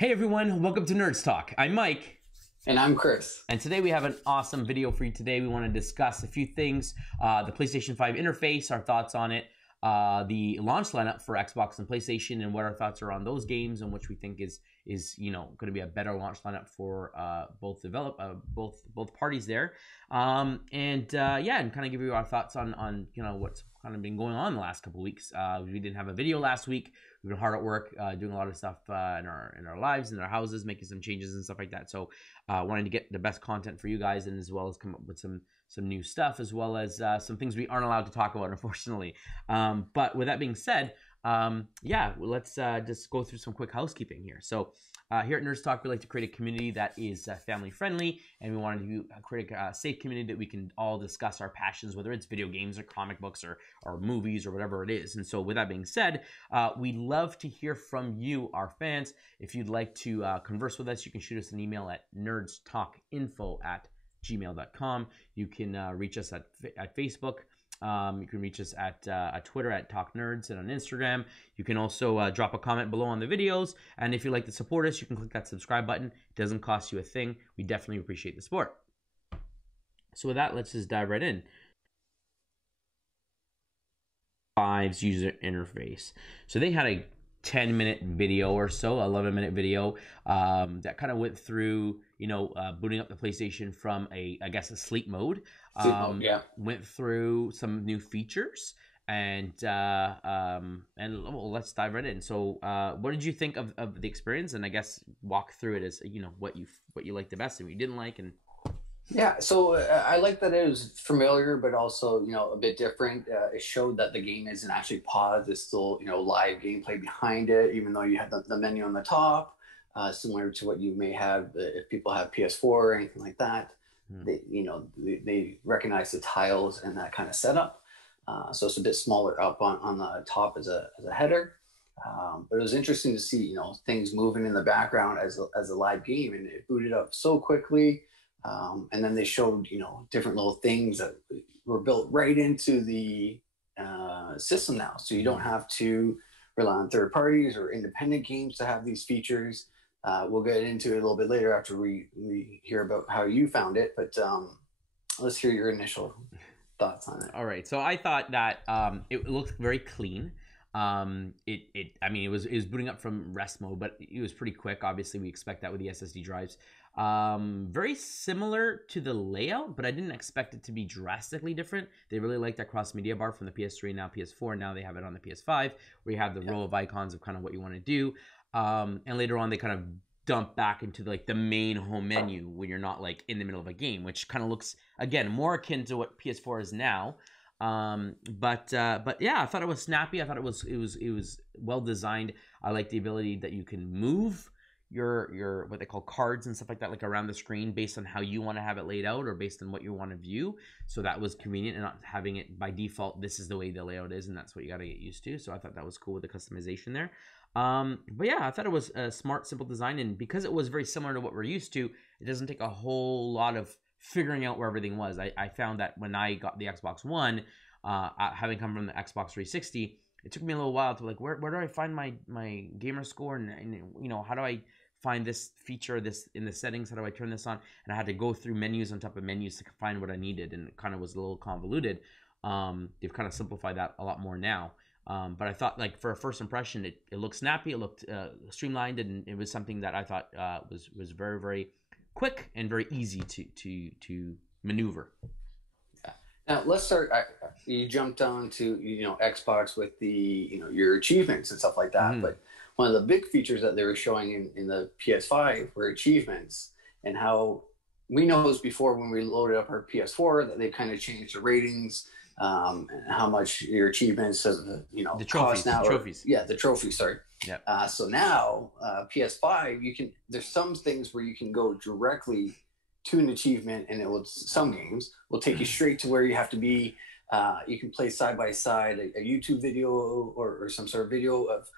Hey everyone, welcome to Nerds Talk. I'm Mike. And I'm Chris. And today we have an awesome video for you today. We want to discuss a few things, the PlayStation 5 interface, our thoughts on it, the launch lineup for Xbox and PlayStation, and what our thoughts are on those games, and which we think is going to be a better launch lineup for both parties there. And kind of give you our thoughts on what's kind of been going on the last couple of weeks. We didn't have a video last week. We've been hard at work, doing a lot of stuff in our lives, in our houses, making some changes and stuff like that. So wanting to get the best content for you guys, and as well as come up with some new stuff, as well as some things we aren't allowed to talk about, unfortunately. But with that being said, let's just go through some quick housekeeping here. So here at Nerds Talk, we like to create a community that is family friendly, and we wanted to create a safe community that we can all discuss our passions, whether it's video games or comic books or movies or whatever it is. And so with that being said, we love to hear from you, our fans. If you'd like to converse with us, you can shoot us an email at nerdstalkinfo@gmail.com. You can reach us at Facebook. You can reach us at Twitter at Talk Nerds, and on Instagram. You can also drop a comment below on the videos. And if you'd like to support us, you can click that subscribe button. It doesn't cost you a thing. We definitely appreciate the support. So with that, let's just dive right in. 5's user interface. So they had a 10-minute video or so, 11-minute video that kind of went through, booting up the PlayStation from a sleep mode. Went through some new features, and let's dive right in. So, what did you think of the experience? And I guess walk through it as what you liked the best and what you didn't like. And so I like that it was familiar, but also a bit different. It showed that the game isn't actually paused; it's still live gameplay behind it, even though you have the menu on the top, similar to what you may have if people have PS4 or anything like that. They recognize the tiles and that kind of setup, so it's a bit smaller up on the top as a header. But it was interesting to see things moving in the background as a live game, and it booted up so quickly. And then they showed, different little things that were built right into the system now. So you don't have to rely on third parties or independent games to have these features. We'll get into it a little bit later after we hear about how you found it. But let's hear your initial thoughts on it. All right. So I thought that it looked very clean. It was booting up from rest mode, but it was pretty quick. Obviously, we expect that with the SSD drives. Very similar to the layout, but I didn't expect it to be drastically different. They really liked that cross media bar from the PS3, now PS4. Now they have it on the PS5, where you have the row of icons of kind of what you want to do. And later on, they kind of dump back into the main home menu when you're not in the middle of a game, which kind of looks again more akin to what PS4 is now. But yeah, I thought it was snappy. I thought it was well designed. I like the ability that you can move your what they call cards and stuff like that, around the screen based on how you want to have it laid out or based on what you want to view. So that was convenient, and not having it by default, this is the way the layout is, and that's what you got to get used to. So I thought that was cool with the customization there. But yeah, I thought it was a smart, simple design, and because it was very similar to what we're used to, it doesn't take a whole lot of figuring out where everything was. I found that when I got the Xbox One, having come from the Xbox 360, it took me a little while to where do I find my gamer score, and how do I find this feature, this in the settings, how do I turn this on? And I had to go through menus on top of menus to find what I needed, and it kind of was a little convoluted. They've kind of simplified that a lot more now. But I thought, for a first impression, it looked snappy, it looked streamlined, and it was something that I thought was very, very quick and very easy to maneuver. Now let's start. You jumped on to Xbox with the your achievements and stuff like that. Mm-hmm. But one of the big features that they were showing in the PS5 were achievements, and how we know this before when we loaded up our PS4 that they kind of changed the ratings, and how much your achievements the trophies now. The trophies. Sorry. Yeah. So now PS5, there's some things where you can go directly to an achievement, and some games will take you straight to where you have to be. You can play side by side a YouTube video or some sort of video of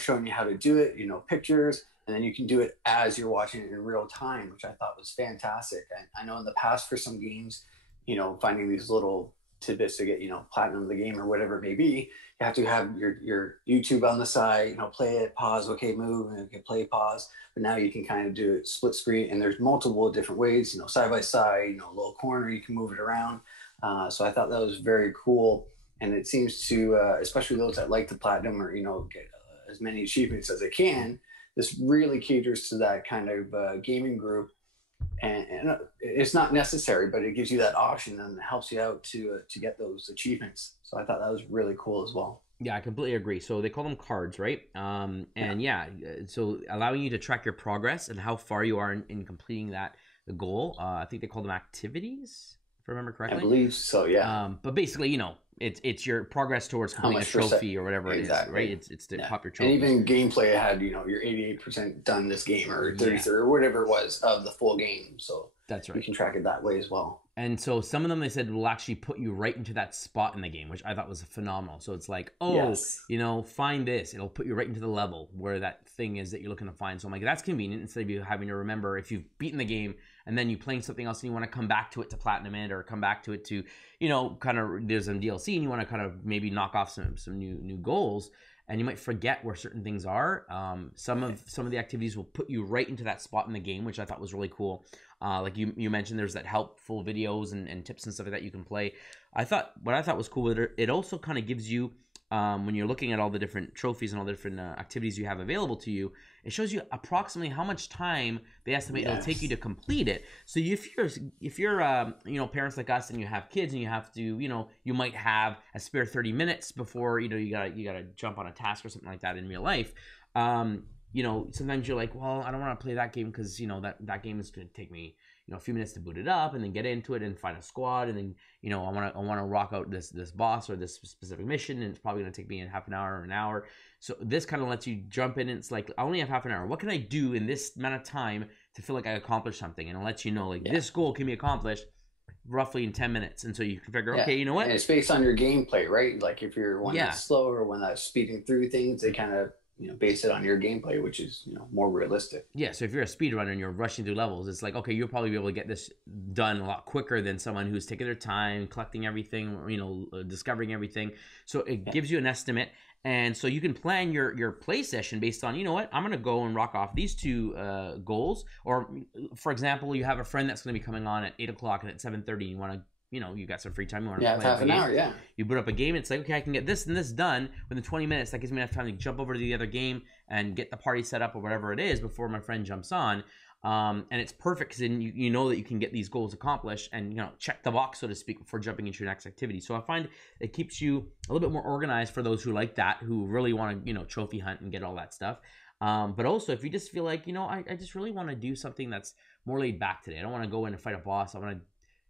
showing you how to do it, pictures, and then you can do it as you're watching it in real time, which I thought was fantastic. I know in the past for some games, finding these little to this to get, platinum the game or whatever it may be. You have to have your YouTube on the side, play it, pause, okay, move, and okay, play, pause. But now you can kind of do it split screen, and there's multiple different ways, side by side, low corner, you can move it around. So I thought that was very cool. And it seems to, especially those that like the platinum or, get as many achievements as they can, this really caters to that kind of gaming group. And it's not necessary, but it gives you that option and helps you out to get those achievements. So I thought that was really cool as well. Yeah, I completely agree. So they call them cards, right? So allowing you to track your progress and how far you are in completing the goal. I think they call them activities, if I remember correctly. I believe so, yeah. But basically, it's your progress towards completing a trophy or whatever it is, right? It's to pop your trophy. And even gameplay had, you're 88% done this game or 33 or whatever it was of the full game. So that's right. You can track it that way as well. And so some of them, they said, will actually put you right into that spot in the game, which I thought was phenomenal. So it's like, find this. It'll put you right into the level where that thing is that you're looking to find. So I'm like, that's convenient instead of you having to remember if you've beaten the game and then you playing something else and you want to come back to it to platinum it or come back to it to, kind of there's some DLC and you want to kind of maybe knock off some new goals. And you might forget where certain things are. Some of the activities will put you right into that spot in the game, which I thought was really cool. Like you mentioned, there's that helpful videos and tips and stuff like that you can play. What I thought was cool with it also kind of gives you, when you're looking at all the different trophies and all the different activities you have available to you, it shows you approximately how much time they estimate it'll take you to complete it. So if you're parents like us and you have kids and you have to, you might have a spare 30 minutes before you gotta jump on a task or something like that in real life. Sometimes you're like, well, I don't want to play that game because that game is going to take me a few minutes to boot it up and then get into it and find a squad, and then I want to rock out this boss or this specific mission, and it's probably going to take me in half an hour or an hour. So this kind of lets you jump in, and it's like, I only have half an hour. What can I do in this amount of time to feel like I accomplished something? And it lets you know this goal can be accomplished roughly in 10 minutes. And so you can figure, okay, you know what? And it's based on your gameplay, right? Like if you're one that's slow or one that's speeding through things, they kind of base it on your gameplay, which is more realistic. Yeah, so if you're a speedrunner and you're rushing through levels, it's like, okay, you'll probably be able to get this done a lot quicker than someone who's taking their time, collecting everything, discovering everything. So it gives you an estimate, and so you can plan your play session based on, what, I'm going to go and rock off these two goals. Or, for example, you have a friend that's going to be coming on at 8 o'clock and at 7:30, you want to, you got some free time, you want to play half an hour, you boot up a game, it's like, okay, I can get this and this done within 20 minutes. That gives me enough time to jump over to the other game and get the party set up or whatever it is before my friend jumps on. And it's perfect because then you know that you can get these goals accomplished and check the box, so to speak, before jumping into your next activity. So I find it keeps you a little bit more organized for those who like that, who really want to trophy hunt and get all that stuff. But also if you just feel like I just really want to do something that's more laid back today, I don't want to go in and fight a boss, I want to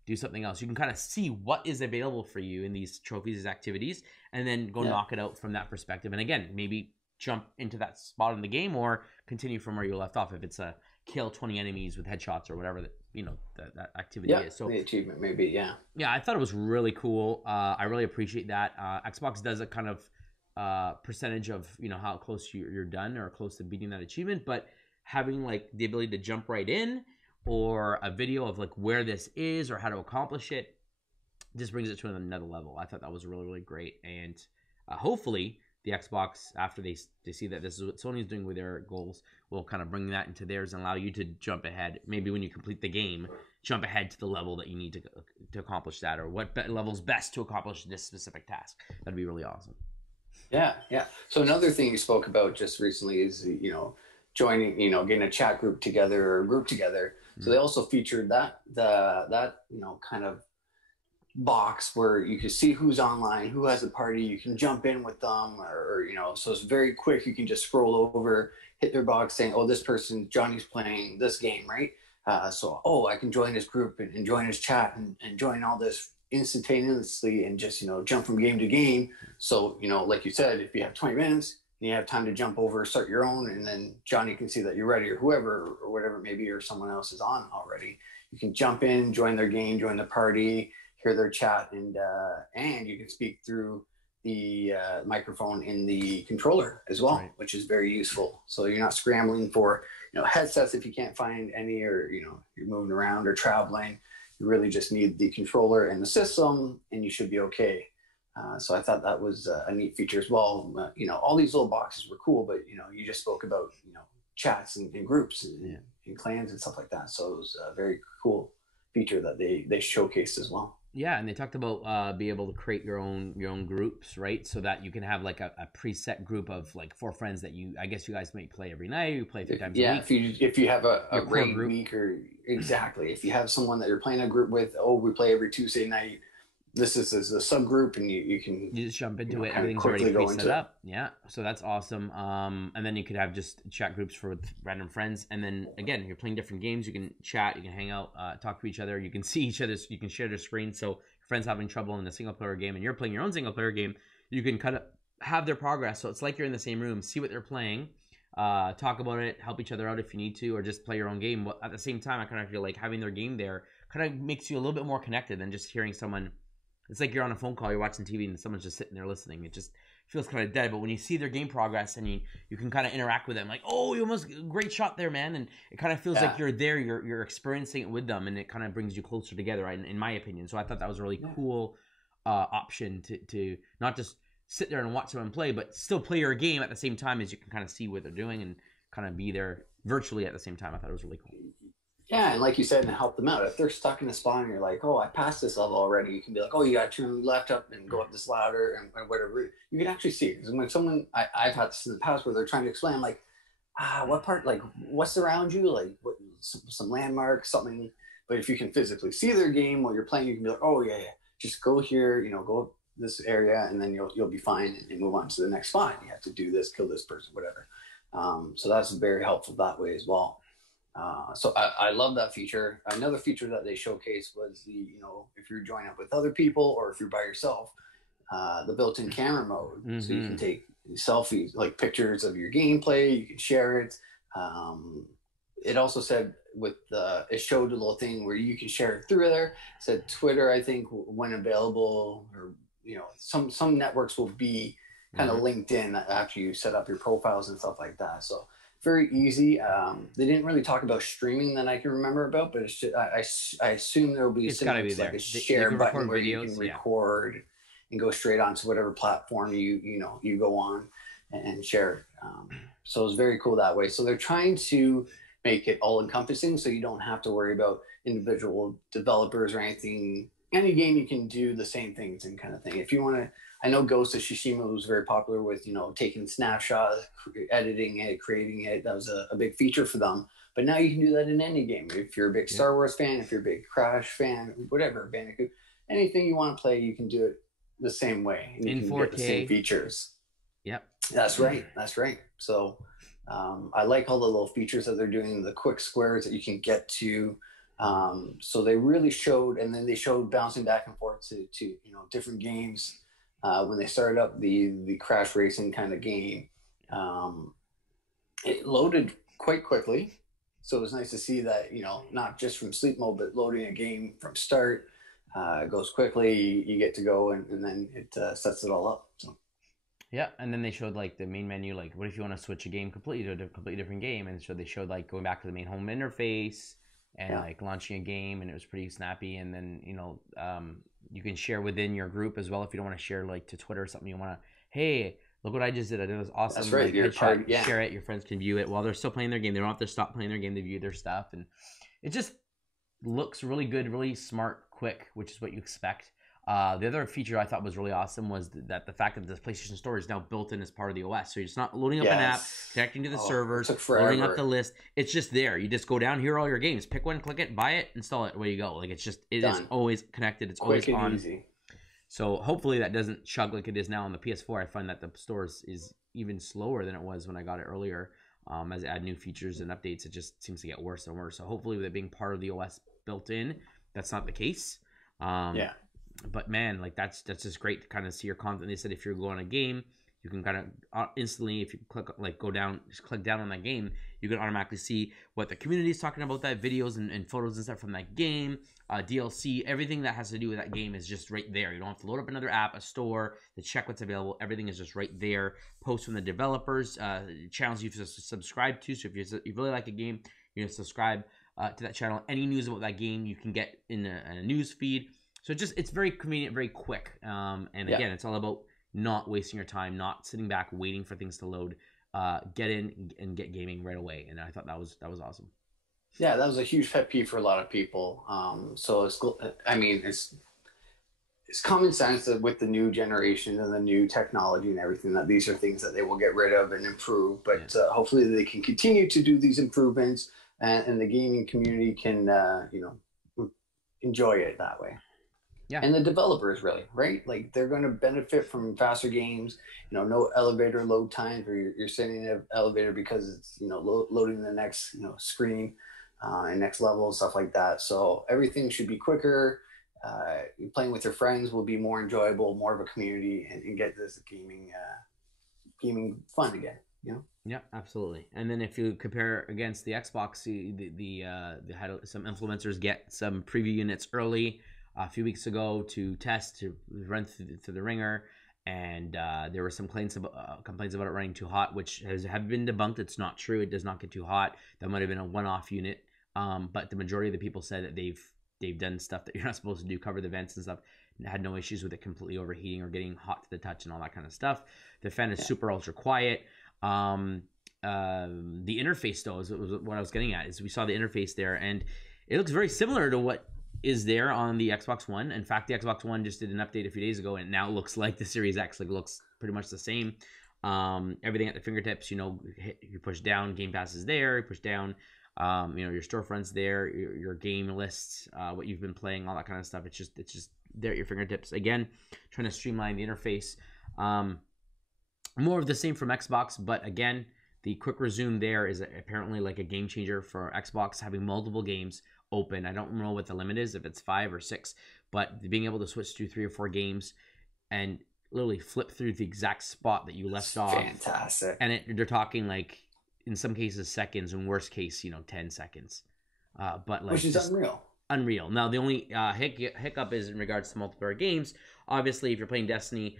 do something else, you can kind of see what is available for you in these trophies, these activities, and then go knock it out from that perspective. And again, maybe jump into that spot in the game or continue from where you left off if it's a kill 20 enemies with headshots or whatever that activity is. So the achievement maybe, yeah, I thought it was really cool. I really appreciate that. Xbox does a kind of percentage of how close you're done or close to beating that achievement, but having like the ability to jump right in or a video of like where this is or how to accomplish it just brings it to another level. I thought that was really, really great. And hopefully the Xbox, after they see that this is what Sony's doing with their goals, will kind of bring that into theirs and allow you to jump ahead. Maybe when you complete the game, jump ahead to the level that you need to accomplish that, or what level's best to accomplish this specific task. That'd be really awesome. Yeah. So another thing you spoke about just recently is, joining, getting a chat group together or group together. So they also featured that kind of box where you can see who's online, who has a party, you can jump in with them, or so it's very quick. You can just scroll over, hit their box saying, oh, this person, Johnny's playing this game, right? So I can join this group and join his chat and join all this instantaneously and just jump from game to game. So like you said, if you have 20 minutes and you have time to jump over, start your own, and then Johnny can see that you're ready, or whoever or whatever maybe, or someone else is on already, you can jump in, join their game, join the party, hear their chat, and you can speak through the microphone in the controller as well, right, which is very useful. So you're not scrambling for headsets if you can't find any, or you're moving around or traveling. You really just need the controller and the system, and you should be okay. So I thought that was a neat feature as well. All these little boxes were cool, but you just spoke about chats and groups and clans and stuff like that. So it was a very cool feature that they showcased as well. Yeah, and they talked about be able to create your own groups, right? So that you can have like a preset group of like 4 friends that I guess you guys might play every night. You play a few times a week. If you have a raid week, or exactly, if you have someone that you're playing a group with, we play every Tuesday night. This is a subgroup, and you just jump into it. Everything's already pre-set up. Yeah, so that's awesome. And then you could have just chat groups for random friends. And then again, you're playing different games. You can chat, you can hang out, talk to each other. You can see each other's. You can share their screen. So your friends having trouble in a single player game, and you're playing your own single player game. You can kind of have their progress. So it's like you're in the same room, see what they're playing, talk about it, help each other out if you need to, or just play your own game. But at the same time, I kind of feel like having their game there kind of makes you a little bit more connected than just hearing someone. It's like you're on a phone call, you're watching TV, and someone's just sitting there listening. It just feels kind of dead. But when you see their game progress and you can kind of interact with them, like, oh, you almost great shot there, man. And it kind of feels like you're there, you're experiencing it with them, and it kind of brings you closer together, in my opinion. So I thought that was a really cool option to not just sit there and watch someone play, but still play your game at the same time as you can kind of see what they're doing and kind of be there virtually at the same time. I thought it was really cool. Yeah, and like you said, and help them out. If they're stuck in a spot and you're like, I passed this level already, you can be like, you got to turn left up and go up this ladder and whatever. You can actually see it. Because when someone, I've had this in the past where they're trying to explain, I'm like, what part, like, what's around you? Like, what, some landmark, something. But if you can physically see their game while you're playing, you can be like, yeah, just go here, go up this area, and then you'll be fine and move on to the next spot. You have to do this, kill this person, whatever. So that's very helpful that way as well. So I love that feature. Another feature that they showcased was if you're joining up with other people or if you're by yourself, the built-in camera mode. Mm-hmm. So you can take selfies, like pictures of your gameplay. You can share it. It also said it showed a little thing where you can share it through there. It said Twitter, I think, when available, or some networks will be kind of linked in after you set up your profiles and stuff like that. So very easy. They didn't really talk about streaming that I can remember about, but it's just, I assume there will be like a share button where you can record and go straight onto whatever platform you go on and share. So it's very cool that way. So they're trying to make it all encompassing, so you don't have to worry about individual developers or anything. Any game you can do the same things and kind of thing. If you want to, I know Ghost of Tsushima was very popular with, taking snapshots, editing it, creating it. That was a big feature for them. But now you can do that in any game. If you're a big Star Wars fan, if you're a big Crash fan, whatever, Bandicoot, anything you want to play, you can do it the same way. And you can 4K. Get the same features. Yep. That's right. So I like all the little features that they're doing, the quick squares that you can get to. So they really showed, and then they showed bouncing back and forth to different games. When they started up the crash racing kind of game, it loaded quite quickly. So it was nice to see that, not just from sleep mode, but loading a game from start goes quickly. You get to go, and then it sets it all up. So. Yeah, and then they showed like the main menu, like what if you want to switch a game completely to a completely different game, and so they showed like going back to the main home interface and like launching a game, and it was pretty snappy. And then you can share within your group as well if you don't want to share like to Twitter or something. You want to, hey, look what I just did. I did this awesome. That's right. Like, share it. Your friends can view it while they're still playing their game. They don't have to stop playing their game to view their stuff, and it just looks really good, really smart, quick, which is what you expect. The other feature I thought was really awesome was that the fact that the PlayStation Store is now built in as part of the OS. So you're just not loading up an app, connecting to the servers, loading up the list. It's just there. You just go down, here are all your games. Pick one, click it, buy it, install it, away you go. Like it is always connected. It's quick, always on. Easy. So hopefully that doesn't chug like it is now on the PS4. I find that the store is even slower than it was when I got it earlier. As they add new features and updates, it just seems to get worse and worse. So hopefully with it being part of the OS built in, that's not the case. But man, like that's just great to kind of see your content. They said if you're going on a game, you can kind of instantly, if you click just click down on that game, you can automatically see what the community is talking about, that videos and photos and stuff from that game, DLC, everything that has to do with that game is just right there. You don't have to load up another app, a store, to check what's available. Everything is just right there. Posts from the developers, channels you subscribe to. So if you really like a game, you can subscribe. to that channel. Any news about that game you can get in a news feed. So it's very convenient, very quick. And again, it's all about not wasting your time, not sitting back waiting for things to load. Get in and get gaming right away. And I thought that was awesome. Yeah, that was a huge pet peeve for a lot of people. So I mean, it's common sense that with the new generation and the new technology and everything, that these are things that they will get rid of and improve. But hopefully, they can continue to do these improvements, and the gaming community can, enjoy it that way. Yeah. And the developers, really, right? Like, they're going to benefit from faster games. No elevator load times where you're sitting in an elevator because it's loading the next screen and next level, stuff like that. So everything should be quicker. Playing with your friends will be more enjoyable, more of a community, and get this gaming fun again. Yeah, absolutely. And then if you compare against the Xbox, they had some influencers get some preview units early a few weeks ago to test, to run through the ringer, and there were some complaints about it running too hot, which have been debunked. It's not true. It does not get too hot. That might have been a one-off unit, but the majority of the people said that they've done stuff that you're not supposed to do, cover the vents and stuff, had no issues with it completely overheating or getting hot to the touch and all that kind of stuff. The fan is super ultra quiet. The interface, though, is what I was getting at, is we saw the interface there, and it looks very similar to what is there on the Xbox One. In fact, the Xbox One just did an update a few days ago, and it now looks like the Series X. Like, looks pretty much the same. Everything at the fingertips. You push down, Game Pass is there. You push down, your storefronts there, your game lists, what you've been playing, all that kind of stuff. It's just there at your fingertips. Again, trying to streamline the interface. More of the same from Xbox, but again, the quick resume there is apparently like a game changer for Xbox, having multiple games open. I don't know what the limit is, if it's 5 or 6, but being able to switch to 3 or 4 games and literally flip through the exact spot that you left off. Fantastic. And they're talking like, in some cases, seconds, in worst case, 10 seconds. But like, which is unreal. Now, the only hiccup is in regards to multiplayer games. Obviously, if you're playing Destiny,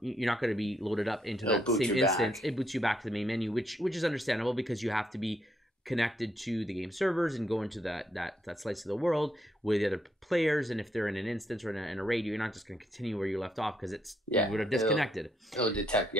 you're not going to be loaded up into that same instance. It boots you back to the main menu, which is understandable because you have to be connected to the game servers and go into that slice of the world with the other players. And if they're in an instance or in a raid, you're not just going to continue where you left off because you would have disconnected. It'll detect,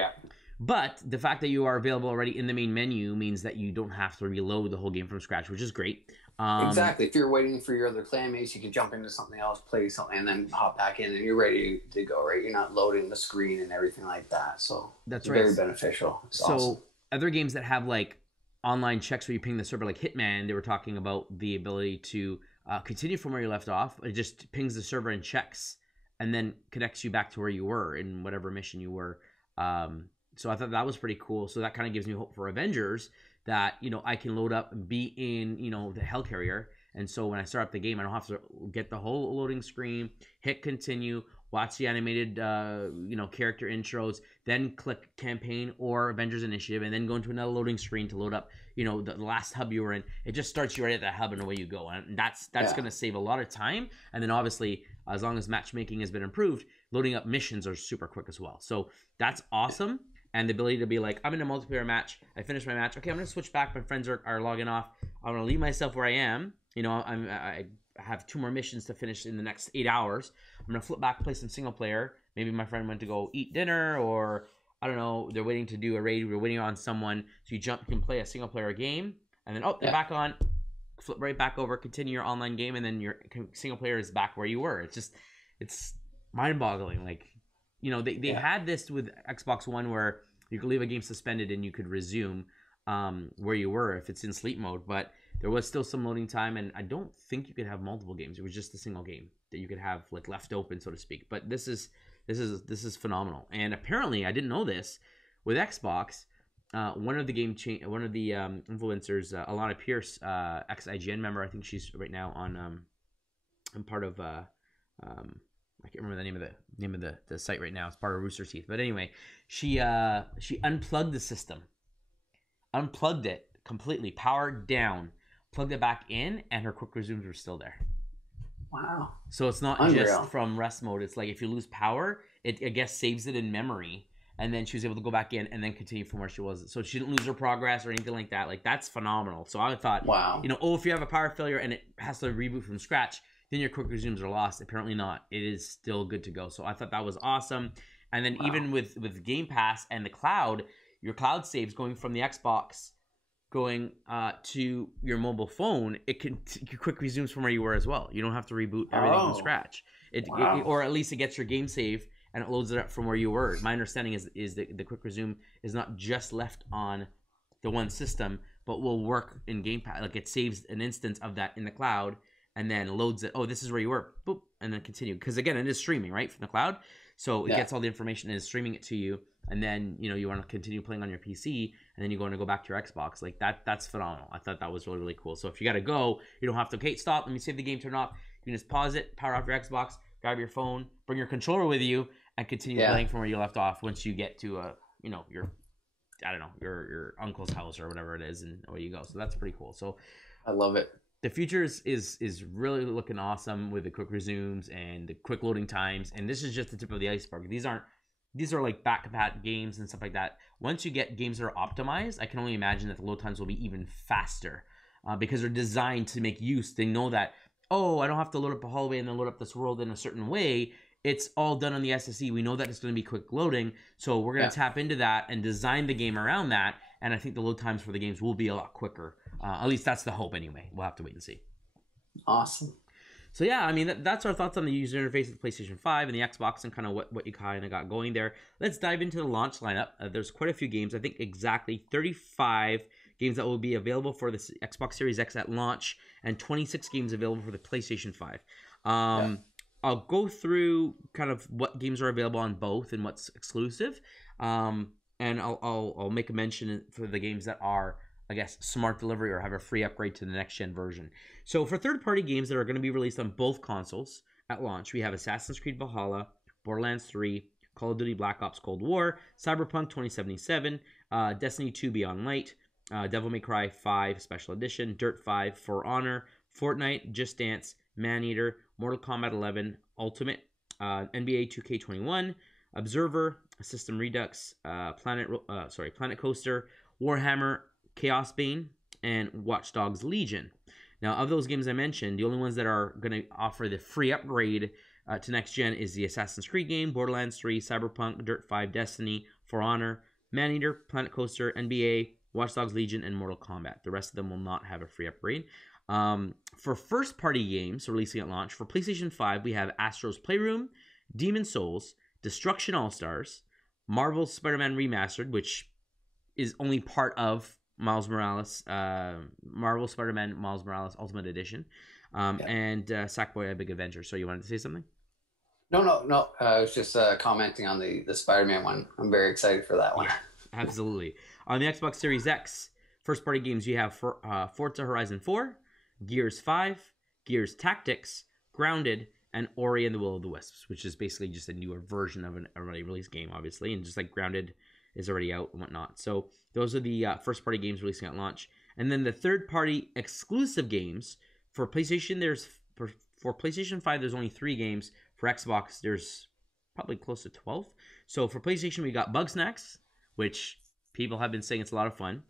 But the fact that you are available already in the main menu means that you don't have to reload the whole game from scratch, which is great. Exactly. If you're waiting for your other clanmates, you can jump into something else, play something, and then hop back in, and you're ready to go, right? You're not loading the screen and everything like that. So that's very beneficial. It's awesome. Other games that have like online checks where you ping the server, like Hitman, they were talking about the ability to continue from where you left off. It just pings the server and checks, and then connects you back to where you were in whatever mission you were. So I thought that was pretty cool. So that kind of gives me hope for Avengers, that, I can load up and be in, the Hellcarrier. And so when I start up the game, I don't have to get the whole loading screen, hit continue, watch the animated, character intros, then click campaign or Avengers Initiative, and then go into another loading screen to load up, the last hub you were in. It just starts you right at that hub and away you go. And that's going to save a lot of time. And then obviously, as long as matchmaking has been improved, loading up missions are super quick as well. So that's awesome. And the ability to be like, I'm in a multiplayer match. I finished my match. Okay, I'm going to switch back. My friends are logging off. I'm going to leave myself where I am. I have 2 more missions to finish in the next 8 hours. I'm going to flip back, play some single player. Maybe my friend went to go eat dinner, or I don't know, they're waiting to do a raid. We're waiting on someone. So you can play a single player game. And then, they're back on. Flip right back over, continue your online game. And then your single player is back where you were. It's mind-boggling. Like, they had this with Xbox One where you could leave a game suspended and you could resume where you were if it's in sleep mode, but there was still some loading time, and I don't think you could have multiple games. It was just a single game that you could have like left open, so to speak. But this is phenomenal. And apparently, I didn't know this, with Xbox, one of the influencers, Alana Pierce, ex-IGN member, I think she's right now on I'm part of I can't remember the name of the site right now. It's part of Rooster Teeth. But anyway, she unplugged the system. Unplugged it completely, powered down, plugged it back in, and her quick resumes were still there. Wow. So it's not just from rest mode. It's like if you lose power, it, I guess, saves it in memory, and then she was able to go back in and then continue from where she was. So she didn't lose her progress or anything like that. Like, that's phenomenal. So I thought, Wow. you know, oh, if you have a power failure and it has to reboot from scratch, then your quick resumes are lost. Apparently not. It is still good to go. So I thought that was awesome. And then even with Game Pass and the cloud, your cloud saves going from the Xbox going to your mobile phone, it can quick resumes from where you were as well. You don't have to reboot everything from scratch. Or at least it gets your game save and it loads it up from where you were. My understanding is that the quick resume is not just left on the one system, but will work in Game Pass. Like, it saves an instance of that in the cloud and then loads it. Oh, this is where you were. Boop, and then continue. Because again, it is streaming, right, from the cloud. So it gets all the information and is streaming it to you. And then, you know, you want to continue playing on your PC, and then you want to go back to your Xbox. Like, that's phenomenal. I thought that was really, really cool. So if you got to go, you don't have to, okay, stop, let me save the game, turn it off. You can just pause it, power off your Xbox, grab your phone, bring your controller with you, and continue playing from where you left off once you get to, you know, your, I don't know, your uncle's house or whatever it is, and away you go. So that's pretty cool. So I love it. The future is really looking awesome with the quick resumes and the quick loading times. And this is just the tip of the iceberg. These are like back-to-back games and stuff like that. Once you get games that are optimized, I can only imagine that the load times will be even faster because they're designed to make use. They know that, oh, I don't have to load up a hallway and then load up this world in a certain way. It's all done on the SSD. We know that it's going to be quick loading, so we're going to tap into that and design the game around that. And I think the load times for the games will be a lot quicker. At least that's the hope anyway. We'll have to wait and see. Awesome. So yeah, I mean, that's our thoughts on the user interface of the PlayStation 5 and the Xbox and kind of what you kind of got going there. Let's dive into the launch lineup. There's quite a few games. I think exactly 35 games that will be available for the Xbox Series X at launch and 26 games available for the PlayStation 5. I'll go through kind of what games are available on both and what's exclusive. And I'll make a mention for the games that are, I guess, smart delivery or have a free upgrade to the next-gen version. So for third-party games that are going to be released on both consoles at launch, we have Assassin's Creed Valhalla, Borderlands 3, Call of Duty Black Ops Cold War, Cyberpunk 2077, Destiny 2 Beyond Light, Devil May Cry 5 Special Edition, Dirt 5, For Honor, Fortnite, Just Dance, Maneater, Mortal Kombat 11 Ultimate, NBA 2K21, Observer, System Redux, Planet Coaster, Warhammer, Chaos Bane, and Watch Dogs Legion. Now, of those games I mentioned, the only ones that are going to offer the free upgrade to next gen is the Assassin's Creed game, Borderlands 3, Cyberpunk, Dirt 5, Destiny, For Honor, Maneater, Planet Coaster, NBA, Watch Dogs Legion, and Mortal Kombat. The rest of them will not have a free upgrade. For first-party games releasing at launch, for PlayStation 5, we have Astro's Playroom, Demon's Souls, Destruction All-Stars, Marvel's Spider-Man Remastered, which is only part of Miles Morales, Marvel Spider-Man Miles Morales Ultimate Edition, and Sackboy: A Big Adventure. So you wanted to say something? No. I was just commenting on the Spider-Man one. I'm very excited for that one. Yeah, absolutely. On the Xbox Series X, first-party games, you have Forza Horizon 4, Gears 5, Gears Tactics, Grounded, and Ori and the Will of the Wisps, which is basically just a newer version of an already released game, obviously, and just like Grounded is already out and whatnot. So those are the first-party games releasing at launch. And then the third-party exclusive games for PlayStation, for PlayStation 5, there's only 3 games. For Xbox, there's probably close to 12. So for PlayStation, we got Bugsnax, which people have been saying it's a lot of fun.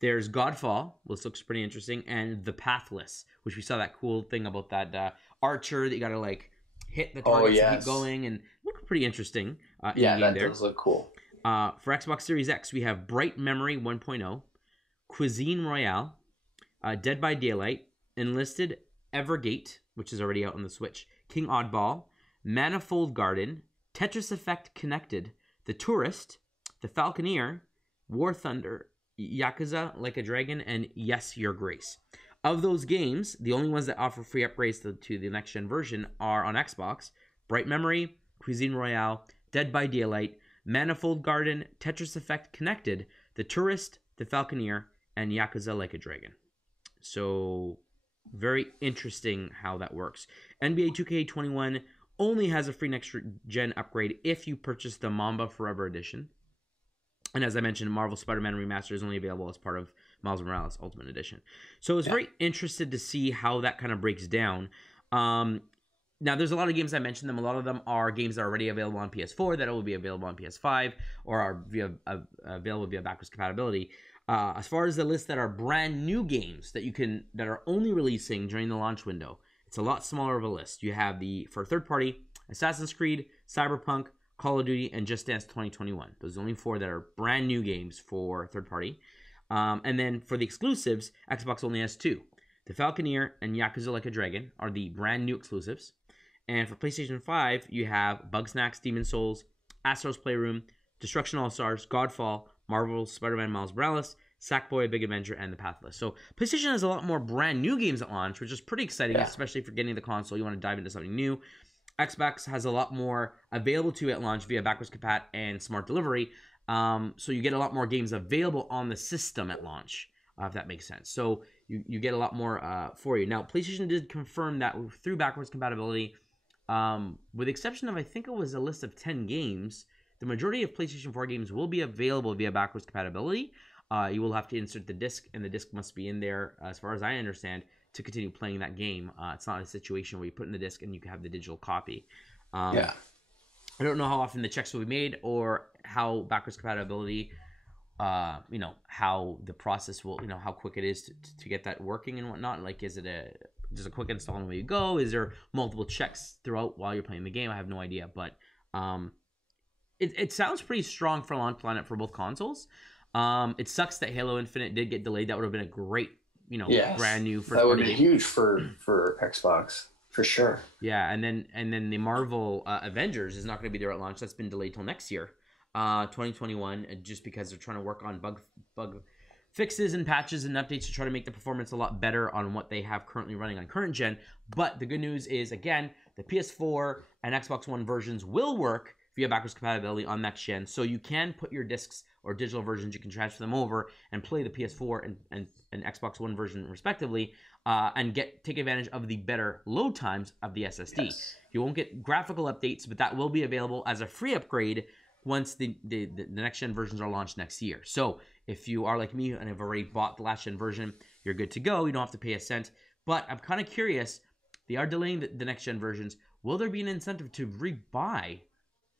There's Godfall, which looks pretty interesting, and The Pathless, which we saw that cool thing about that archer that you got to like hit the target to keep going, and look pretty interesting. That does look cool. For Xbox Series X, we have Bright Memory 1.0, Cuisine Royale, Dead by Daylight, Enlisted Evergate, which is already out on the Switch, King Oddball, Manifold Garden, Tetris Effect Connected, The Tourist, The Falconeer, War Thunder, Yakuza Like a Dragon, and Yes, Your Grace. Of those games, the only ones that offer free upgrades to the next-gen version are on Xbox: Bright Memory, Cuisine Royale, Dead by Daylight, Manifold Garden, Tetris Effect Connected, The Tourist, The Falconeer, and Yakuza Like a Dragon. So, very interesting how that works. NBA 2K21 only has a free next-gen upgrade if you purchase the Mamba Forever Edition. And as I mentioned, Marvel Spider-Man Remastered is only available as part of Miles Morales Ultimate Edition. So I was very interested to see how that kind of breaks down. Now, there's a lot of games I mentioned them. A lot of them are games that are already available on PS4 that will be available on PS5 or are available via backwards compatibility. As far as the list that are brand new games that are only releasing during the launch window, it's a lot smaller of a list. You have for third party, Assassin's Creed, Cyberpunk, Call of Duty, and Just Dance 2021. Those are the only 4 that are brand new games for third party. And then for the exclusives, Xbox only has 2. The Falconeer and Yakuza Like a Dragon are the brand new exclusives. And for PlayStation 5, you have Bugsnax, Demon's Souls, Astro's Playroom, Destruction All-Stars, Godfall, Marvel's Spider-Man Miles Morales, Sackboy: Big Adventure, and The Pathless. So PlayStation has a lot more brand new games at launch, which is pretty exciting, especially for getting the console. You want to dive into something new. Xbox has a lot more available to you at launch via backwards compat and smart delivery. So you get a lot more games available on the system at launch, if that makes sense. So you get a lot more for you. Now, PlayStation did confirm that through backwards compatibility, with the exception of, I think it was a list of 10 games, the majority of PlayStation 4 games will be available via backwards compatibility. You will have to insert the disc, and the disc must be in there, as far as I understand, to continue playing that game. It's not a situation where you put in the disc and you can have the digital copy. I don't know how often the checks will be made or how backwards compatibility, how the process will, how quick it is to get that working and whatnot. Like, is it just a quick install and away you go? Is there multiple checks throughout while you're playing the game? I have no idea, but it sounds pretty strong for launch planet for both consoles. It sucks that Halo Infinite did get delayed. That would have been a great, brand new first. That would have been huge for Xbox for sure. Yeah, and then the Marvel Avengers is not going to be there at launch. That's been delayed till next year, 2021, just because they're trying to work on bug fixes and patches and updates to try to make the performance a lot better on what they have currently running on current gen. But the good news is, again, the PS4 and Xbox One versions will work via backwards compatibility on next gen, so you can put your discs or digital versions, you can transfer them over and play the PS4 and Xbox One version respectively, and take advantage of the better load times of the SSD. Yes. You won't get graphical updates, but that will be available as a free upgrade once the next gen versions are launched next year. So if you are like me and have already bought the last gen version, you're good to go. You don't have to pay a cent. But I'm kind of curious, they are delaying the next gen versions. Will there be an incentive to rebuy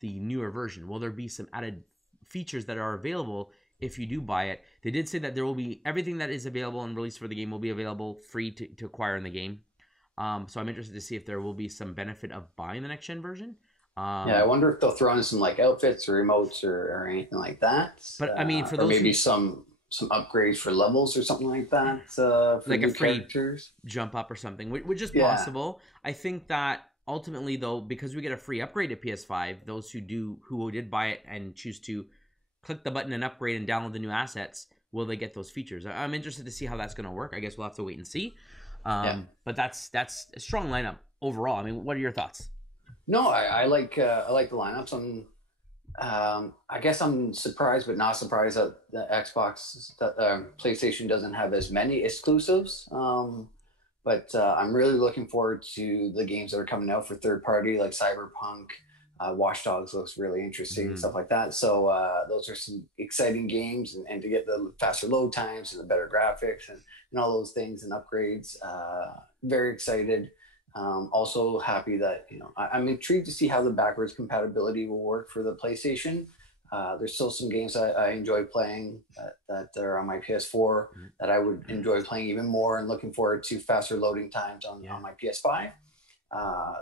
the newer version? Will there be some added features that are available if you do buy it? They did say that there will be everything that is available and released for the game will be available free to acquire in the game. So I'm interested to see if there will be some benefit of buying the next gen version. I wonder if they'll throw in some like outfits or emotes or anything like that. But I mean, for those maybe some upgrades for levels or something like that. For like a free characters. Jump up or something, which is possible. I think that ultimately, though, because we get a free upgrade to PS5, those who did buy it and choose to click the button and upgrade and download the new assets, will they get those features? I'm interested to see how that's going to work. I guess we'll have to wait and see. But that's a strong lineup overall. I mean, what are your thoughts? No, I like the lineups. I guess I'm surprised, but not surprised that the PlayStation doesn't have as many exclusives. But I'm really looking forward to the games that are coming out for third party, like Cyberpunk. Watch Dogs looks really interesting and stuff like that. So those are some exciting games, and to get the faster load times and the better graphics and all those things and upgrades. Very excited. Also happy that I'm intrigued to see how the backwards compatibility will work for the PlayStation. There's still some games I enjoy playing that are on my PS4 that I would enjoy playing even more, and looking forward to faster loading times on my PS5.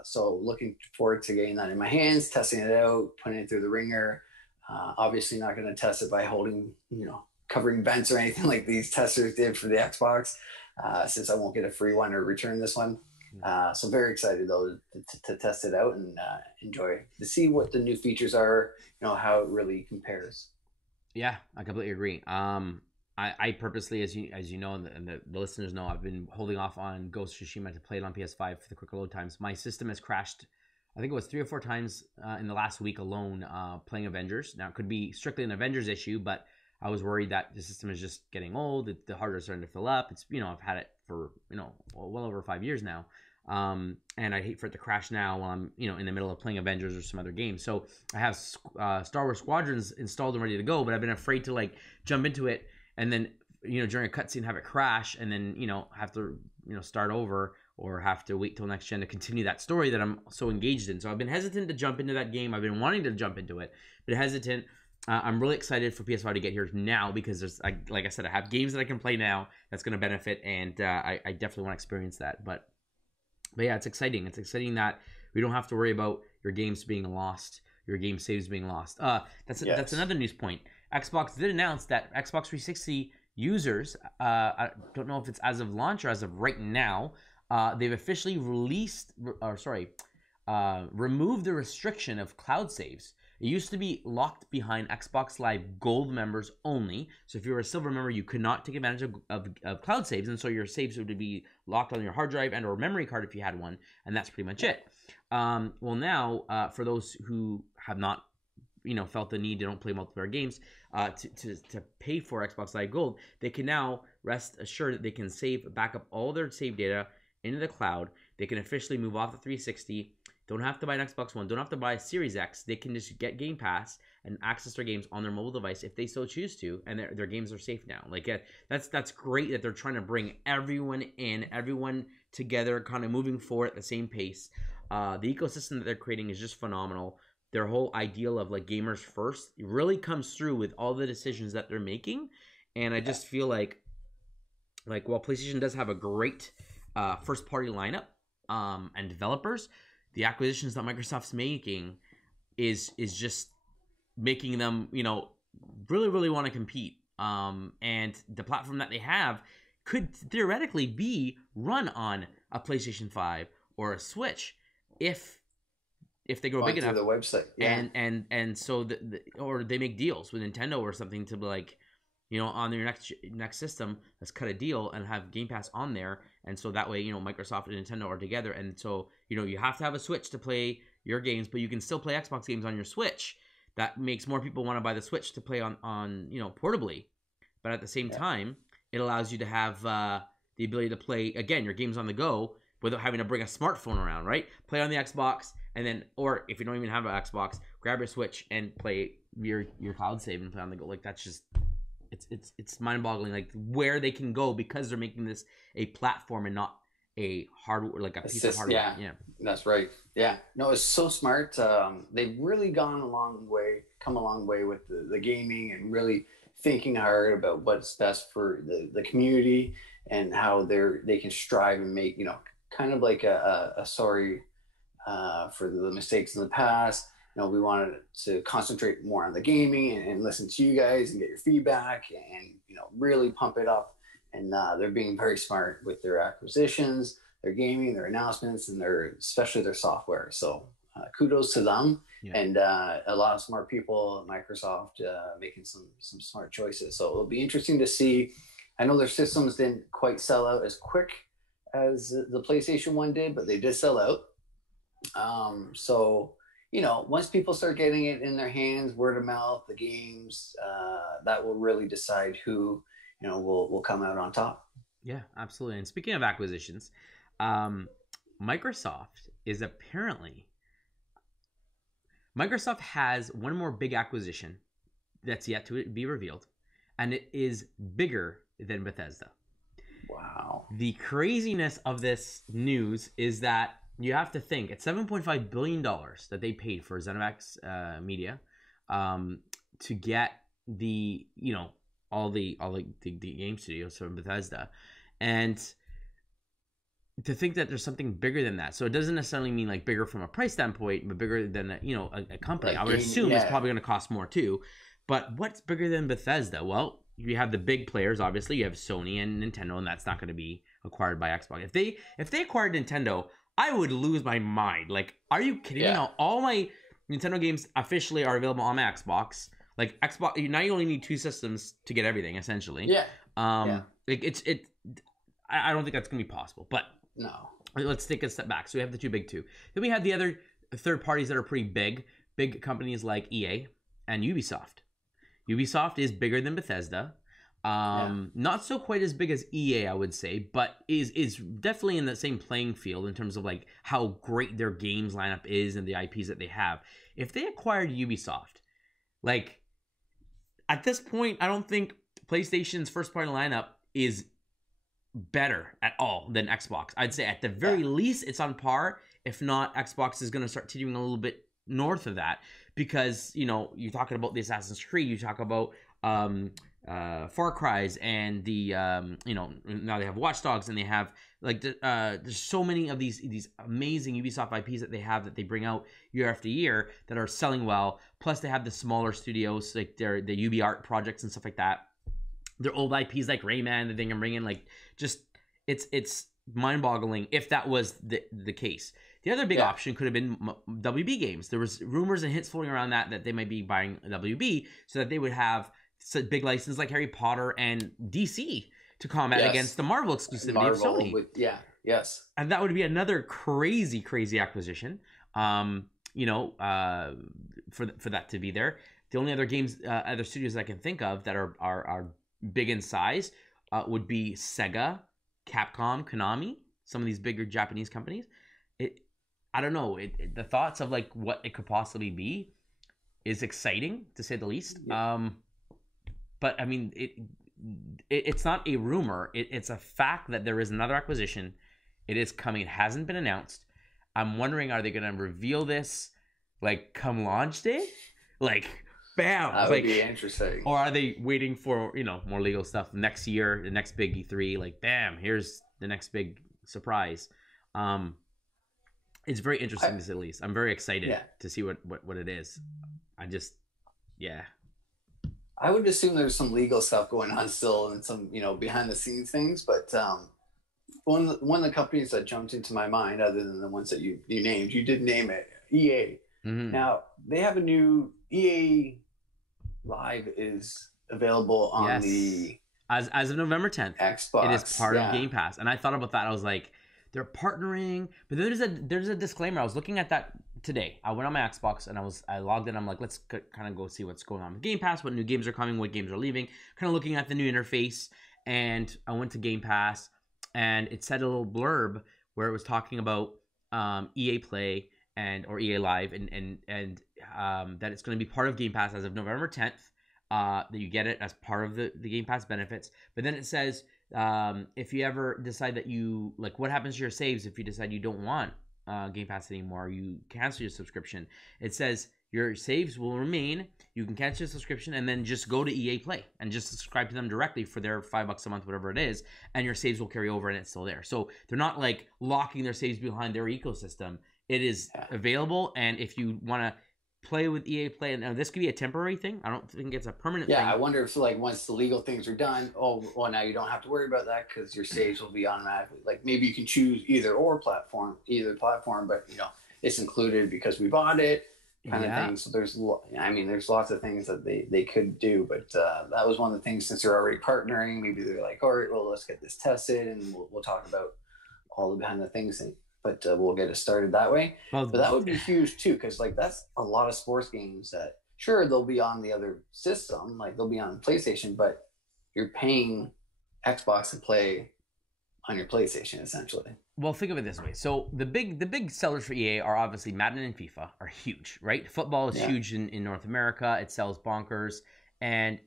So looking forward to getting that in my hands, testing it out, putting it through the ringer. Obviously not going to test it by holding, covering vents or anything like these testers did for the Xbox, since I won't get a free one or return this one. So very excited though to test it out and enjoy to see what the new features are, how it really compares. Yeah, I completely agree. I purposely, as you know, and the listeners know, I've been holding off on Ghost of Tsushima to play it on PS5 for the quicker load times. My system has crashed, I think it was 3 or 4 times in the last week alone playing Avengers. Now, it could be strictly an Avengers issue, but I was worried that the system is just getting old. The hard drive is starting to fill up. It's, I've had it for, well over 5 years now. And I hate for it to crash now while I'm, in the middle of playing Avengers or some other game. So I have Star Wars Squadrons installed and ready to go, but I've been afraid to jump into it and then, during a cutscene have it crash and then, have to, start over or have to wait till next gen to continue that story that I'm so engaged in. So I've been hesitant to jump into that game. I've been wanting to jump into it, but hesitant. I'm really excited for PS5 to get here now because there's, like I said, I have games that I can play now that's going to benefit, and I definitely want to experience that. But yeah, it's exciting. It's exciting that we don't have to worry about your games being lost, your game saves being lost. That's another news point. Xbox did announce that Xbox 360 users, I don't know if it's as of launch or as of right now, they've officially removed the restriction of cloud saves. It used to be locked behind Xbox Live Gold members only. So if you were a silver member, you could not take advantage of cloud saves, and so your saves would be locked on your hard drive and or memory card if you had one, and that's pretty much it. Well, now for those who have not, felt the need, they don't play multiplayer games, to pay for Xbox Live Gold, they can now rest assured that they can back up all their save data into the cloud. They can officially move off the 360. Don't have to buy an Xbox One. Don't have to buy a Series X. They can just get Game Pass and access their games on their mobile device if they so choose to, and their games are safe now. Like that's great that they're trying to bring everyone in, everyone together, kind of moving forward at the same pace. The ecosystem that they're creating is just phenomenal. Their whole ideal of like gamers first really comes through with all the decisions that they're making, and I just feel like while PlayStation does have a great first party lineup and developers, the acquisitions that Microsoft's making is just making them, really, really want to compete. And the platform that they have could theoretically be run on a PlayStation 5 or a Switch if they grow big enough. The website, yeah. And so or they make deals with Nintendo or something to be like, on their next system, let's cut a deal and have Game Pass on there. And so that way, Microsoft and Nintendo are together. And so, you have to have a Switch to play your games, but you can still play Xbox games on your Switch. That makes more people want to buy the Switch to play on portably. But at the same time, it allows you to have the ability to play, again, your games on the go without having to bring a smartphone around, right? Play on the Xbox, and then, or if you don't even have an Xbox, grab your Switch and play your cloud save and play on the go. Like, that's just... It's mind-boggling, like where they can go because they're making this a platform and not a hardware, like a piece of hardware. Yeah, that's right. Yeah, no, it's so smart. They've really come a long way with the gaming and really thinking hard about what's best for the community and how they can strive and make kind of like a sorry for the mistakes in the past. We wanted to concentrate more on the gaming and listen to you guys and get your feedback and, really pump it up. And they're being very smart with their acquisitions, their gaming, their announcements, and especially their software. So kudos to them. Yeah. And a lot of smart people at Microsoft making some smart choices. So it'll be interesting to see. I know their systems didn't quite sell out as quick as the PlayStation 1 did, but they did sell out. So... once people start getting it in their hands, word of mouth, the games, that will really decide who, will come out on top. Yeah, absolutely. And speaking of acquisitions, Microsoft has one more big acquisition that's yet to be revealed, and it is bigger than Bethesda. Wow. The craziness of this news is that you have to think it's $7.5 billion that they paid for ZeniMax Media to get the all the game studios from Bethesda, and to think that there's something bigger than that. So it doesn't necessarily mean like bigger from a price standpoint, but bigger than a company. Like I would assume it's probably going to cost more too. But what's bigger than Bethesda? Well, you have the big players. Obviously, you have Sony and Nintendo, and that's not going to be acquired by Xbox. If they acquired Nintendo, I would lose my mind. Like, are you kidding me? Now, all my Nintendo games officially are available on my Xbox. Like, Xbox, now you only need two systems to get everything, essentially. Yeah. I don't think that's going to be possible. But no. Let's take a step back. So we have the two big two. Then we have the other third parties that are pretty big companies like EA and Ubisoft. Ubisoft is bigger than Bethesda. Not so quite as big as EA, I would say, but is definitely in the same playing field in terms of like how great their games lineup is and the IPs that they have. If they acquired Ubisoft, like at this point, I don't think PlayStation's first party lineup is better at all than Xbox. I'd say at the very least it's on par. If not, Xbox is going to start teetering a little bit north of that, because you're talking about the Assassin's Creed, you talk about Far Cry's, and the now they have Watch Dogs, and they have like there's so many of these amazing Ubisoft IPs that they have that they bring out year after year that are selling well. Plus they have the smaller studios like the UbiArt projects and stuff like that. Their old IPs like Rayman that they can bring in, like just it's mind-boggling if that was the case. The other big option could have been WB Games. There was rumors and hints floating around that they might be buying WB so that they would have a big license like Harry Potter and DC to combat against the Marvel exclusivity of Sony. And that would be another crazy acquisition. For that to be there. The only other games, other studios I can think of that are big in size would be Sega, Capcom, Konami, some of these bigger Japanese companies. I don't know. The thoughts of like what it could possibly be is exciting, to say the least. But I mean, it's not a rumor. It's a fact that there is another acquisition. It is coming. It hasn't been announced. I'm wondering, are they going to reveal this like come launch day? Like, bam! That would be interesting. Or are they waiting for more legal stuff next year, the next big E3? Like, bam! Here's the next big surprise. It's very interesting to say the least. I'm very excited to see what it is. I would assume there's some legal stuff going on still and some, behind the scenes things. But one of the companies that jumped into my mind, other than the ones that you named, you did name it, EA. Mm-hmm. Now, they have a new EA Live is available on the... As of November 10th. Xbox. It is part of Game Pass. And I thought about that. I was like, they're partnering. But there's a disclaimer. I was looking at that today. I went on my Xbox and I logged in. I'm like, let's kind of go see what's going on with Game Pass, what new games are coming, what games are leaving. Kind of looking at the new interface. And I went to Game Pass and it said a little blurb where it was talking about EA Play or EA Live and that it's going to be part of Game Pass as of November 10th. That you get it as part of the Game Pass benefits. But then it says if you ever decide that you like, what happens to your saves if you decide you don't want Game Pass anymore, you cancel your subscription. It says your saves will remain. You can cancel your subscription and then just go to EA Play and just subscribe to them directly for their $5 a month, whatever it is, and your saves will carry over and it's still there. So they're not like locking their saves behind their ecosystem. It is available, and if you want to play with EA Play, and this could be a temporary thing. I don't think it's a permanent thing. I wonder if like once the legal things are done, now you don't have to worry about that because your saves will be automatically. Like maybe you can choose either platform, but it's included because we bought it, kind of thing. So there's lots of things that they could do, but that was one of the things, since they're already partnering. Maybe they're like, all right, well, let's get this tested, and we'll talk about all the behind the things thing. But we'll get it started that way. But that would be huge too, because like that's a lot of sports games that sure they'll be on the other system, like they'll be on PlayStation, but you're paying Xbox to play on your PlayStation essentially. Well, think of it this way. So the big sellers for EA are obviously Madden and FIFA are huge, right? Football is huge in North America. It sells bonkers, and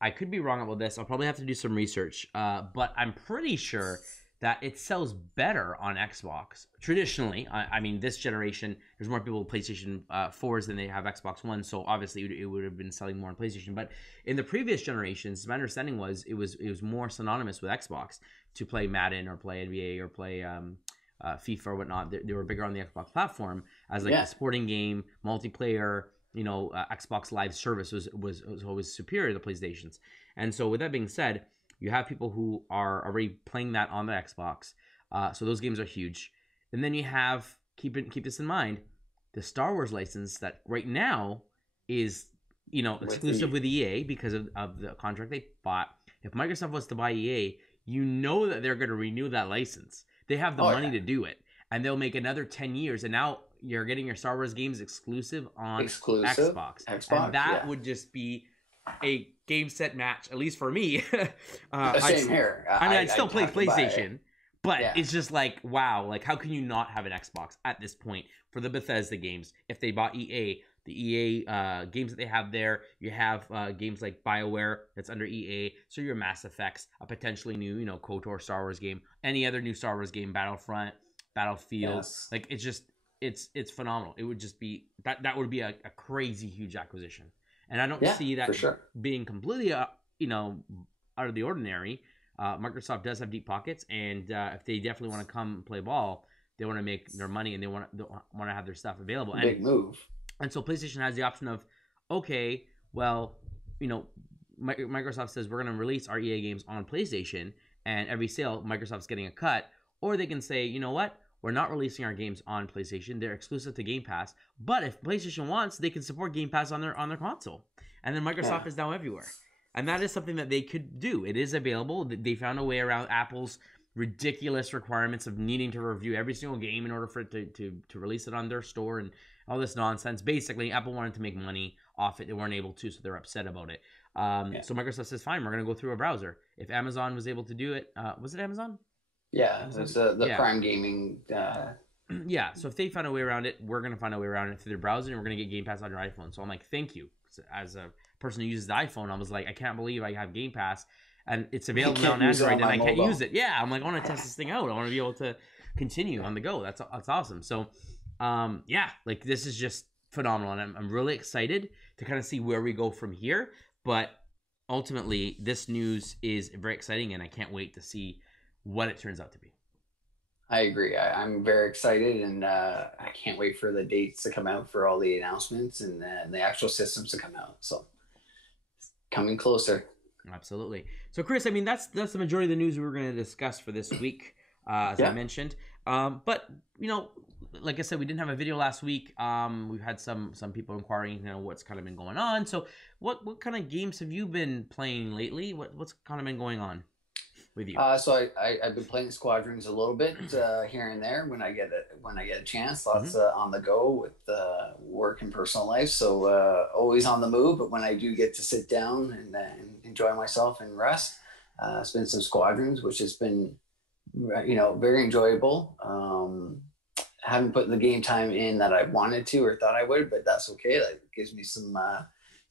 I could be wrong about this. I'll probably have to do some research, but I'm pretty sure that it sells better on Xbox. Traditionally, I mean, this generation, there's more people with PlayStation 4s than they have Xbox One, so obviously it would have been selling more on PlayStation. But in the previous generations, my understanding was it was more synonymous with Xbox to play Madden or play NBA or play FIFA or whatnot. They were bigger on the Xbox platform as like a sporting game, multiplayer. Xbox Live service was always superior to PlayStation's. And so with that being said, you have people who are already playing that on the Xbox. So those games are huge. And then you have, keep this in mind, the Star Wars license that right now is, exclusive with EA because of the contract they bought. If Microsoft was to buy EA, that they're going to renew that license. They have the money to do it. And they'll make another 10 years. And now you're getting your Star Wars games exclusive on Xbox. And that would just be a game set match, at least for me. Same here. I'd still play PlayStation, but it's just like, wow, like how can you not have an Xbox at this point for the Bethesda games? If they bought EA, the EA games that they have there. You have games like BioWare that's under EA. So your Mass Effects, a potentially new, KOTOR Star Wars game, any other new Star Wars game, Battlefront, Battlefield. Yes. Like it's phenomenal. It would just be that would be a crazy huge acquisition, and I don't see that for sure. being completely out of the ordinary. Microsoft does have deep pockets, and if they definitely want to come play ball, they want to make their money and they want to have their stuff available. Big move. And so PlayStation has the option of, okay, well, Microsoft says we're going to release our EA games on PlayStation, and every sale Microsoft's getting a cut, or they can say, you know what? We're not releasing our games on PlayStation. They're exclusive to Game Pass. But if PlayStation wants, they can support Game Pass on their console. And then Microsoft is now everywhere. And that is something that they could do. It is available. They found a way around Apple's ridiculous requirements of needing to review every single game in order for it to release it on their store and all this nonsense. Basically, Apple wanted to make money off it. They weren't able to, so they're upset about it. So Microsoft says, fine, we're going to go through a browser. If Amazon was able to do it, was it Amazon? Yeah, it was the Prime Gaming. Yeah, so if they found a way around it, we're going to find a way around it through their browser, and we're going to get Game Pass on your iPhone. So I'm like, thank you. As a person who uses the iPhone, I was like, I can't believe I have Game Pass, and it's available now on Android, and I can't use it. Yeah, I'm like, I want to test this thing out. I want to be able to continue on the go. That's awesome. So, like this is just phenomenal, and I'm really excited to kind of see where we go from here. But ultimately, this news is very exciting, and I can't wait to see what it turns out to be. I agree. I'm very excited, and I can't wait for the dates to come out for all the announcements and the actual systems to come out. So, coming closer. Absolutely. So, Chris, I mean, that's the majority of the news we were going to discuss for this week, as I mentioned. But like I said, we didn't have a video last week. We've had some people inquiring, what's kind of been going on. So, what kind of games have you been playing lately? What's kind of been going on with you? So I've been playing Squadrons a little bit here and there when I get a chance. Lots on the go with work and personal life. So always on the move. But when I do get to sit down and enjoy myself and rest, it's been some Squadrons, which has been very enjoyable. Haven't put the game time in that I wanted to or thought I would, but that's okay. That gives me some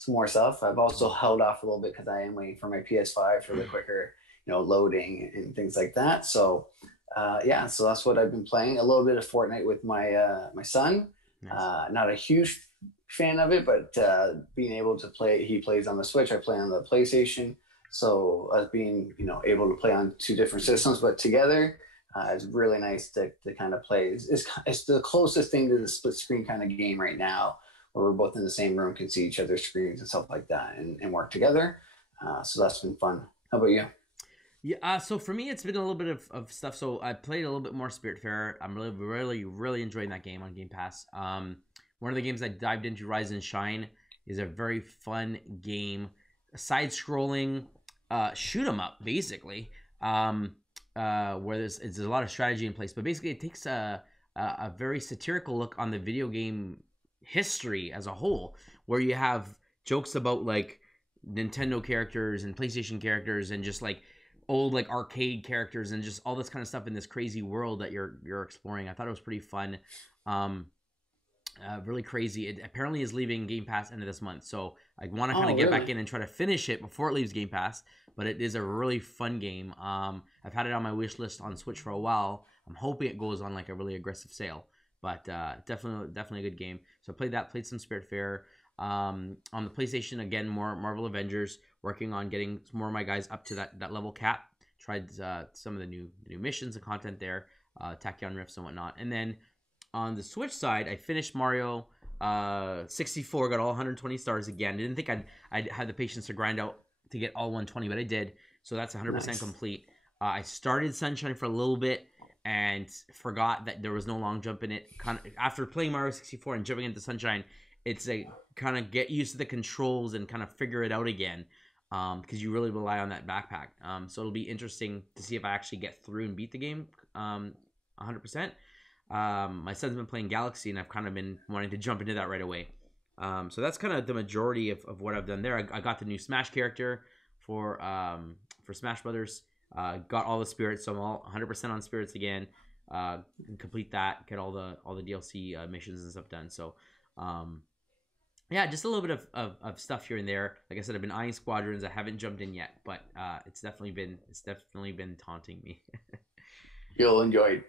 more stuff. I've also held off a little bit because I am waiting for my PS5 for the quicker loading and things like that. So so that's what I've been playing. A little bit of Fortnite with my son. Nice. Not a huge fan of it, but being able to play, he plays on the Switch, I play on the PlayStation. So us being able to play on two different systems, but together, it's really nice to kind of play. It's the closest thing to the split screen kind of game right now, where we're both in the same room, can see each other's screens and stuff like that, and work together. So that's been fun. How about you? Yeah, so for me, it's been a little bit of stuff. So I played a little bit more Spiritfarer. I'm really enjoying that game on Game Pass. One of the games I dived into, Rise and Shine, is a very fun game, side-scrolling shoot 'em up, basically, where there's a lot of strategy in place. But basically, it takes a very satirical look on the video game history as a whole, where you have jokes about like Nintendo characters and PlayStation characters and just like old like arcade characters and just all this kind of stuff in this crazy world that you're exploring. I thought it was pretty fun. Really crazy. It apparently is leaving Game Pass end of this month, so I want to kind of get back in and try to finish it before it leaves Game Pass. But it is a really fun game. I've had it on my wish list on Switch for a while. I'm hoping it goes on like a really aggressive sale, but definitely a good game. So I played some Spiritfarer. On the PlayStation, again, more Marvel Avengers, working on getting more of my guys up to that level cap. Tried some of the new missions and content there, Tachyon Rifts and whatnot. And then on the Switch side, I finished Mario 64, got all 120 stars again. Didn't think I'd have the patience to grind out to get all 120, but I did. So that's 100% complete. I started Sunshine for a little bit and forgot that there was no long jump in it. After playing Mario 64 and jumping into Sunshine, it's a kind of get used to the controls and kind of figure it out again, because you really rely on that backpack. So it'll be interesting to see if I actually get through and beat the game 100%. My son's been playing Galaxy, and I've kind of been wanting to jump into that right away. So that's kind of the majority of what I've done there. I got the new Smash character for Smash Brothers. Got all the spirits, so I'm all 100% on spirits again. Complete that, get all the DLC missions and stuff done. So yeah, just a little bit of stuff here and there. Like I said, I've been eyeing Squadrons. I haven't jumped in yet, but it's definitely been taunting me. You'll enjoy it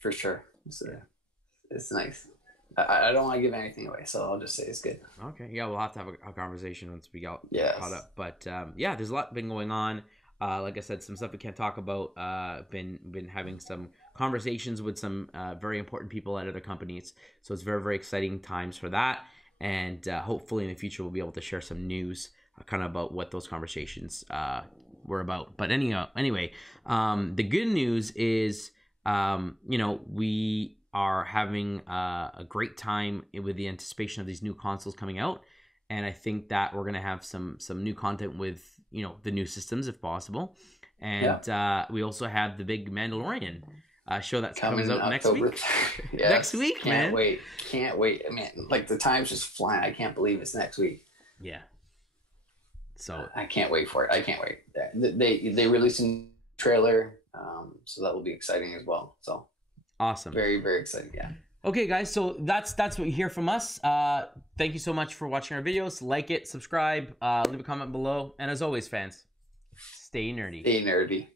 for sure. It's nice. I don't want to give anything away, so I'll just say it's good. Okay, yeah, we'll have to have a conversation once we get Yes. caught up. But yeah, there's a lot been going on. Like I said, some stuff we can't talk about. Been having some conversations with some very important people at other companies, so it's very exciting times for that. And hopefully in the future we'll be able to share some news, kind of about what those conversations were about. But anyway, the good news is, we are having a great time with the anticipation of these new consoles coming out, and I think that we're gonna have some new content with the new systems if possible, and we also have the big Mandalorian show that comes out next week. Yes. Next week, can't wait. I mean, like the time's just flying. I can't believe it's next week. Yeah. So I can't wait for it. I can't wait. They released a trailer, so that will be exciting as well. So awesome. Very exciting. Yeah. Okay, guys. So that's what you hear from us. Thank you so much for watching our videos. Like it, subscribe, leave a comment below, and as always, fans, stay nerdy. Stay nerdy.